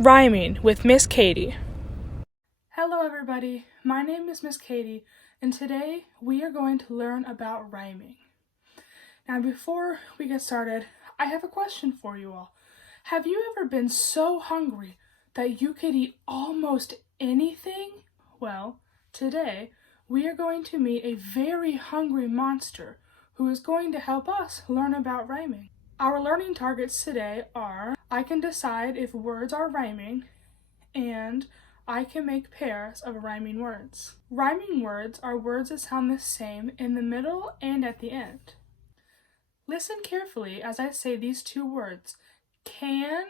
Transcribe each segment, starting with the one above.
Rhyming with Miss Katie. Hello everybody, my name is Miss Katie, and today we are going to learn about rhyming. Now before we get started, I have a question for you all. Have you ever been so hungry that you could eat almost anything? Well, today we are going to meet a very hungry monster who is going to help us learn about rhyming. Our learning targets today are: I can decide if words are rhyming, and I can make pairs of rhyming words. Rhyming words are words that sound the same in the middle and at the end. Listen carefully as I say these two words: can,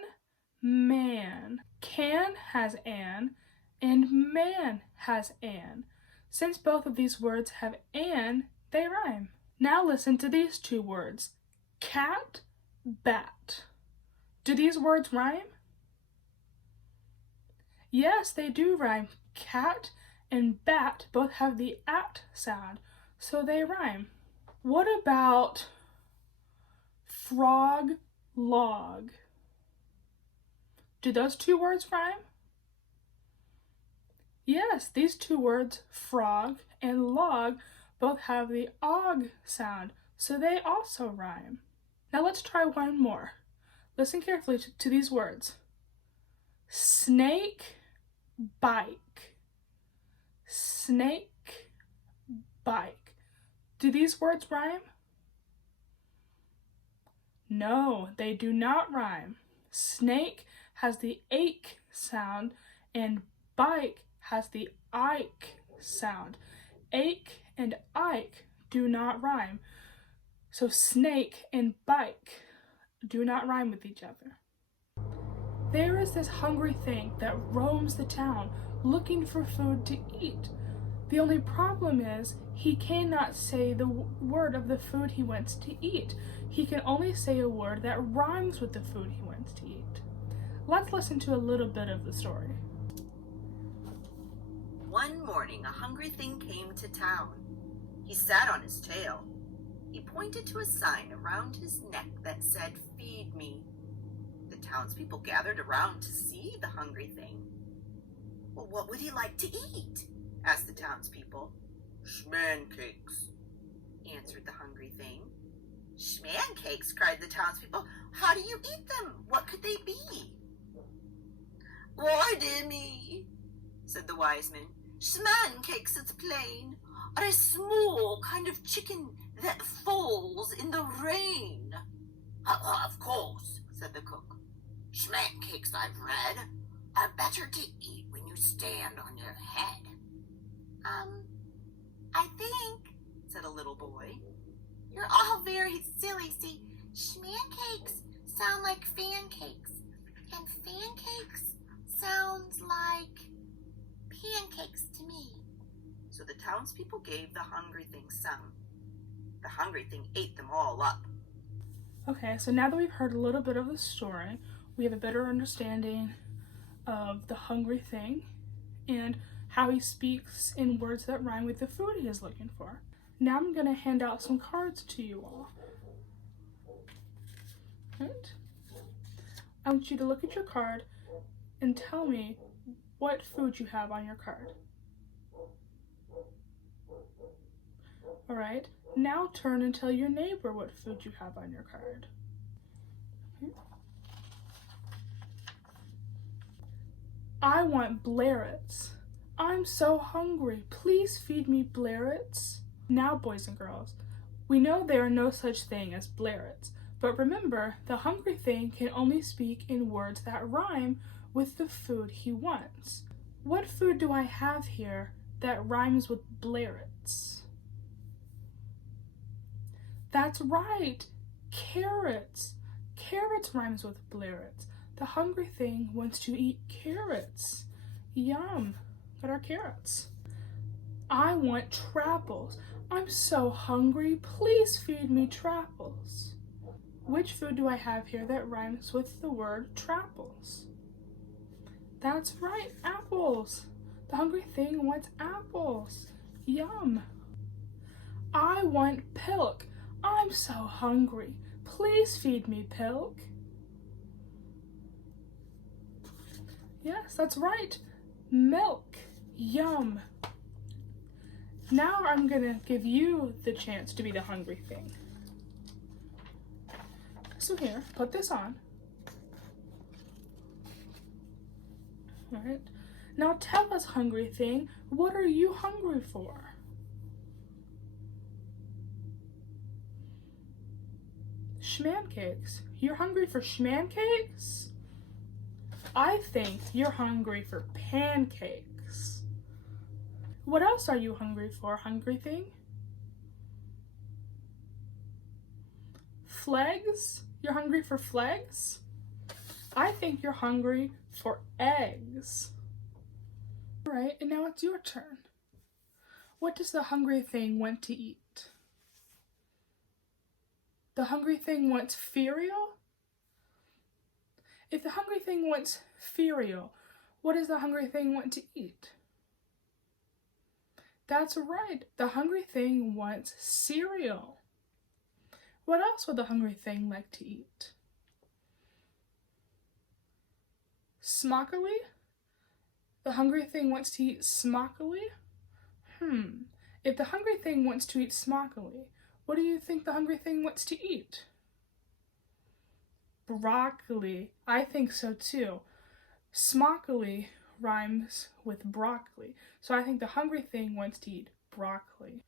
man. Can has an, and man has an. Since both of these words have an, they rhyme. Now listen to these two words: cat, bat. Do these words rhyme? Yes, they do rhyme. Cat and bat both have the at sound, so they rhyme. What about frog, log? Do those two words rhyme? Yes, these two words, frog and log, both have the og sound, so they also rhyme. Now let's try one more. Listen carefully to these words: snake, bike. Snake, bike. Do these words rhyme? No, they do not rhyme. Snake has the ake sound and bike has the ike sound. Ake and ike do not rhyme. So snake and bike do not rhyme with each other. There is this hungry thing that roams the town looking for food to eat. The only problem is he cannot say the word of the food he wants to eat. He can only say a word that rhymes with the food he wants to eat. Let's listen to a little bit of the story. One morning, a hungry thing came to town. He sat on his tail. He pointed to a sign around his neck that said, "Feed me." The townspeople gathered around to see the hungry thing. "Well, what would he like to eat?" asked the townspeople. "Schmancakes," answered the hungry thing. "Schmancakes," cried the townspeople. "How do you eat them? What could they be?" "Why, dear me," said the wise man, "schmancakes, it's plain, are a small kind of chicken that falls in the rain." Of course," said the cook. "Schmancakes, I've read, are better to eat when you stand on your head." I think," said a little boy, "you're all very silly. See, schmancakes sound like fancakes, and fancakes sounds like pancakes to me." So the townspeople gave the hungry thing some. The hungry thing ate them all up. Okay, so now that we've heard a little bit of the story, we have a better understanding of the hungry thing and how he speaks in words that rhyme with the food he is looking for. Now I'm going to hand out some cards to you all. Right? I want you to look at your card and tell me what food you have on your card. All right, now turn and tell your neighbor what food you have on your card. I want Blarets. I'm so hungry. Please feed me Blarets. Now, boys and girls, we know there are no such thing as Blarets, but remember, the hungry thing can only speak in words that rhyme with the food he wants. What food do I have here that rhymes with Blarets? That's right, carrots. Carrots rhymes with Blarets. The hungry thing wants to eat carrots. Yum, got our carrots. I want Trapples. I'm so hungry, please feed me Trapples. Which food do I have here that rhymes with the word Trapples? That's right, apples. The hungry thing wants apples. Yum. I want Pilk. I'm so hungry. Please feed me Pilk. Yes, that's right. Milk. Yum. Now I'm gonna give you the chance to be the hungry thing. So here, put this on. All right. Now tell us, hungry thing, what are you hungry for? Schmancakes. You're hungry for schmancakes? I think you're hungry for pancakes. What else are you hungry for, hungry thing? Flags? You're hungry for flags? I think you're hungry for eggs. All right, and now it's your turn. What does the hungry thing want to eat? The hungry thing wants cereal? If the hungry thing wants cereal, what does the hungry thing want to eat? That's right, the hungry thing wants cereal. What else would the hungry thing like to eat? Smockily? The hungry thing wants to eat smockily? If the hungry thing wants to eat smockily, what do you think the hungry thing wants to eat? Broccoli. I think so too. Smockily rhymes with broccoli, so I think the hungry thing wants to eat broccoli.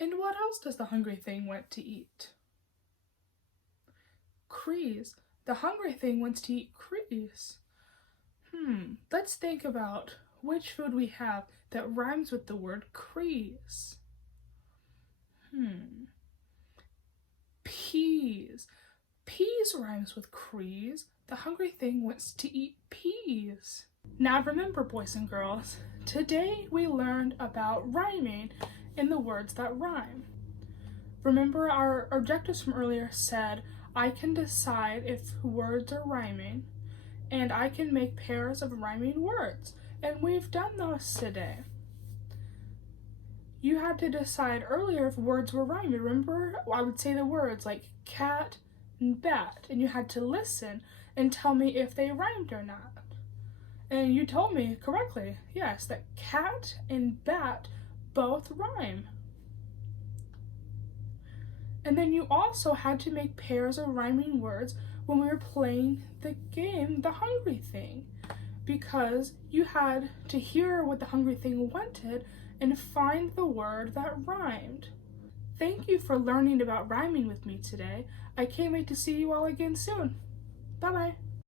And what else does the hungry thing want to eat? Crees. The hungry thing wants to eat crees. Let's think about which food we have that rhymes with the word crees. Peas. Peas rhymes with crees. The hungry thing wants to eat peas. Now remember, boys and girls, today we learned about rhyming in the words that rhyme. Remember our objectives from earlier said, I can decide if words are rhyming, and I can make pairs of rhyming words. And we've done those today. You had to decide earlier if words were rhyming. Remember, I would say the words like cat and bat, and you had to listen and tell me if they rhymed or not. And you told me correctly, yes, that cat and bat both rhyme. And then you also had to make pairs of rhyming words when we were playing the game, The Hungry Thing, because you had to hear what the hungry thing wanted and find the word that rhymed. Thank you for learning about rhyming with me today. I can't wait to see you all again soon. Bye-bye.